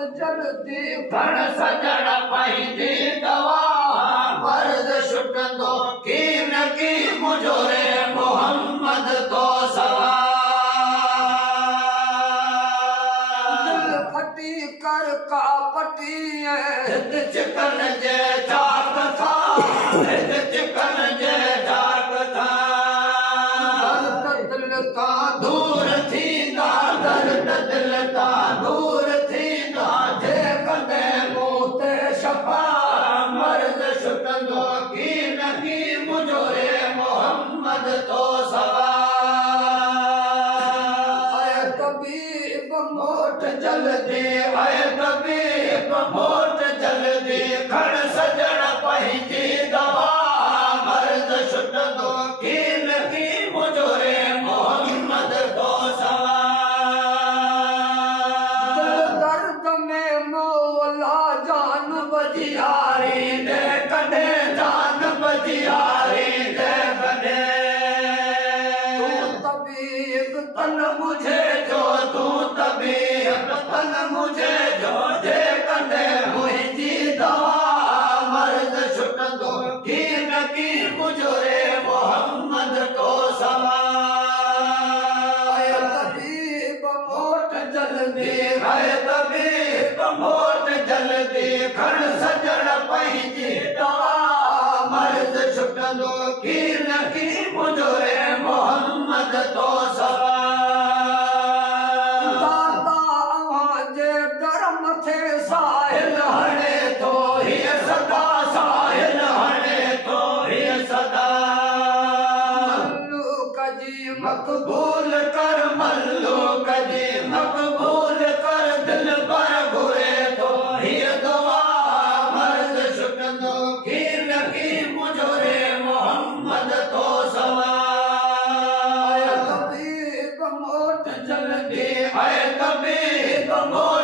जल्दी खण सजण पंहिंजी दवा मर्द छुटंदो की न की मुंहिंजो रे मोहम्मद तो सवा दिल फटी कर का पटी हित चिकन जे चाक था हित चिकन जे चाक था दर्द दिल का दूर थींदा दर्द दिल का दूर थींदा जे कदे मोते शफा मर्द छुटंदो की न की मुंहिंजो रे मोहम्मद तो सवा ऐ तबीब मोट जल्दी ऐ तबीब मोट जल्दी खण सजण पंहिंजी दवा मर्द छुटंदो की न की मुंहिंजो रे मोहम्मद तो सवा दर्द में मौला जान बजियारी दे कॾे जान बजियारी दे कॾे तू तबीब तन मुझे जो तू तबीब तन मुझे जो जे कॾे मुंहिंजी दवा मर्द छुटंदो की न की मुंहिंजो रे मोहम्मद तो सवा ऐ तबीब मोट जल्दी ऐ तबीब मोट जल्दी खण सजण पंहिंजी दवा मर्द छुटंदो की न की मुंहिंजो रे मोहम्मद तो सवा दाता अव्हां जे दर मथे साहिल हणे थो हीअ सदा साहिल हणे थो हीअ सदा मल्लूक जी मक़बूल कर मल्लूक जी मक़बूल कर दिल पर घुरे थो हीअ दुआ मर्द छुटंदो की न की मुंहिंजो रे मोहम्मद तो सवा ऐ तबीब मोट जल्दी ऐ तबीब मोट